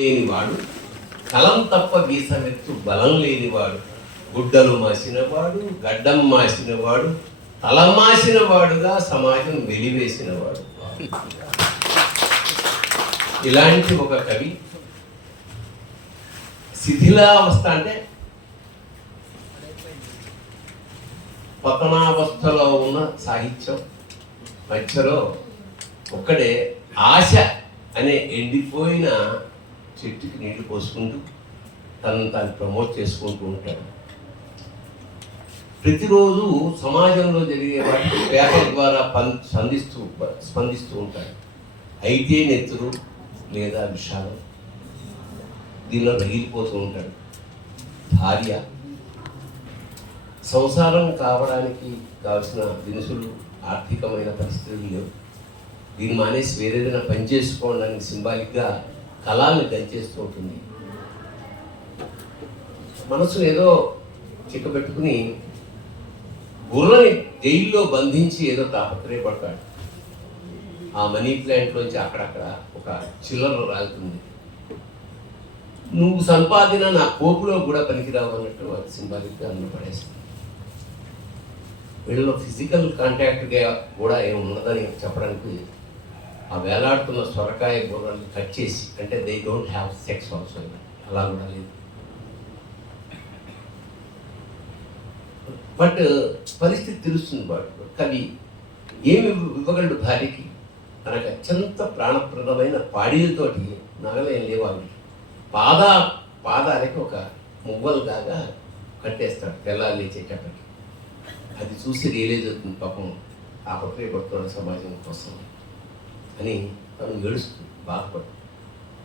లేనివాడు, కలం తప్ప గీసమెత్తు బలం లేనివాడు, గుడ్డలు మాసినవాడు, గడ్డం మాసినవాడు, తలం మాసినవాడుగా సమాజం వెలివేసినవాడు. ఇలాంటి ఒక కవి శిథిలావస్థ అంటే పతనావస్థలో ఉన్న సాహిత్యం మధ్యలో ఒక్కడే ఆశ అనే ఎండిపోయిన చెట్టుకి నీళ్లు పోసుకుంటూ తనను తాను ప్రమోట్ చేసుకుంటూ ఉంటాడు. ప్రతిరోజు సమాజంలో జరిగే వాటికి పేపర్ ద్వారా స్పందిస్తూ ఉంటాడు. అయితే నెత్తురు లేదా విషాదం దీనిలో రగిలిపోతూ ఉంటాడు. భార్య సంసారం కావడానికి కావలసిన దినుసులు ఆర్థికమైన పరిస్థితులు లేవు, దీన్ని మానేసి వేరేదైనా పని చేసుకోవడానికి సింబాలిక్గా కళాన్ని దంచేస్తూ ఉంటుంది. మనసు ఏదో చిక్కబెట్టుకుని బుర్రని జైల్లో బంధించి ఏదో తాపత్రయపడతాడు. ఆ మనీ ప్లాంట్లోంచి అక్కడక్కడ ఒక చిల్లర రాలుతుంది. నువ్వు సంపాదన నా కోపులో కూడా పనికిరావు అన్నట్టు అది సింబాలిక్గా అన్న పడేస్తుంది. వీళ్ళలో ఫిజికల్ కాంటాక్ట్గా కూడా ఏమి ఉన్నదని చెప్పడానికి ఆ వేలాడుతున్న సొరకాయ బుర్రని కట్ చేసి, అంటే they don't have sex also, అలా కూడా లేదు. బట్ పరిస్థితి తెలుస్తుంది వాడు. కవి ఏమి ఇవ్వగలడు భార్యకి? తనకు అత్యంత ప్రాణప్రదమైన పాడీలతోటి నగలేం లేవాలి. పాదాలకి ఒక మువ్వలుగా కట్టేస్తాడు తెల్లారు లేచేటప్పటికి. అది చూసి రియలైజ్ అవుతుంది, పాపం తాపత్రయపడుతున్నాడు సమాజం కోసం అని తను ఏడుస్తూ బాధపడు.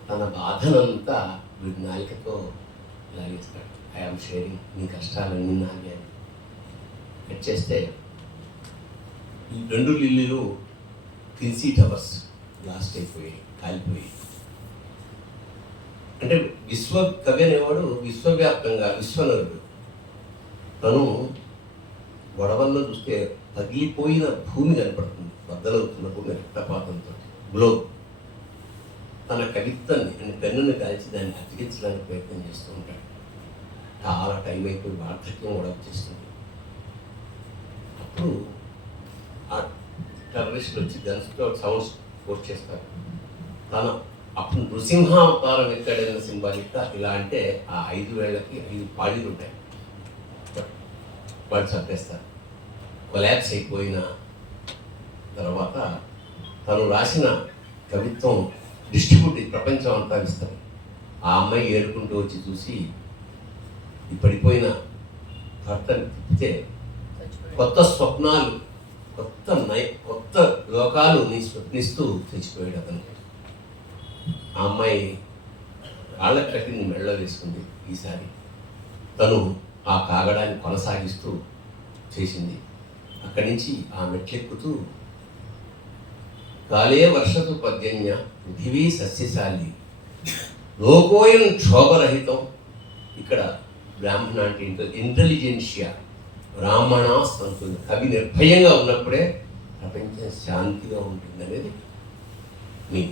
తన బాధనంతా వీడి నాలికతో లాగేస్తాడు. ఐఆమ్ షేరింగ్, నీ కష్టాలన్నీ నాగే అని కట్ చేస్తే ఈ 2 లిల్లీలు కిన్సీ టవర్స్ లాస్ట్ అయిపోయాయి, కాలిపోయాయి. అంటే కవి అనేవాడు విశ్వవ్యాప్తంగా విశ్వనరుడు. తను గొడవల్లో చూస్తే పగిలిపోయిన భూమి కనపడుతుంది, బద్దలవుతున్న భూమి రక్తపాతంతో. గ్లోబ్ తన కవిత్వాన్ని అంటే పెన్నుని కాల్చి దాన్ని అతికించడానికి ప్రయత్నం చేస్తూ ఉంటాడు. చాలా టైం అయిపోయి వార్ధక్యం కూడా వచ్చేస్తుంది. అప్పుడు ఆ టెర్రరిస్టులు వచ్చి గన్స్తో సౌండ్స్ పోస్ట్ చేస్తారు. అప్పుడు నృసింహావతారం ఎక్కడైనా సింబాలిక్గా ఇలా అంటే ఆ 5 వేళ్ళకి 5 పాడీలు ఉంటాయి, వాడు చంపేస్తారు. కొలాప్స్ అయిపోయిన తర్వాత తను రాసిన కవిత్వం డిస్ట్రిబ్యూట్ ప్రపంచం అంతా ఇస్తారు. ఆ అమ్మాయి ఏడుకుంటూ వచ్చి చూసి ఈ పడిపోయిన భర్తని తిప్పితే కొత్త స్వప్నాలు, కొత్త లోకాలు నీ స్వప్నిస్తూ తెచ్చిపోయాడు అతను. ఆ అమ్మాయి కాళ్ళకు కట్టింది మెడలో వేసుకుంది. ఈసారి తను ఆ కాగడాన్ని కొనసాగిస్తూ చేసింది. అక్కడి నుంచి ఆ మెట్లెక్కుతూ కాలే వర్షతు పర్జన్య పృథివీ సస్యశాలి లోకోయం క్షోభరహితం. ఇక్కడ బ్రాహ్మణ అంటే ఇంటెలిజెన్షియా, బ్రాహ్మణాస్ అంటుంది. కవి నిర్భయంగా ఉన్నప్పుడే ప్రపంచం శాంతిగా ఉంటుంది అనేది మీ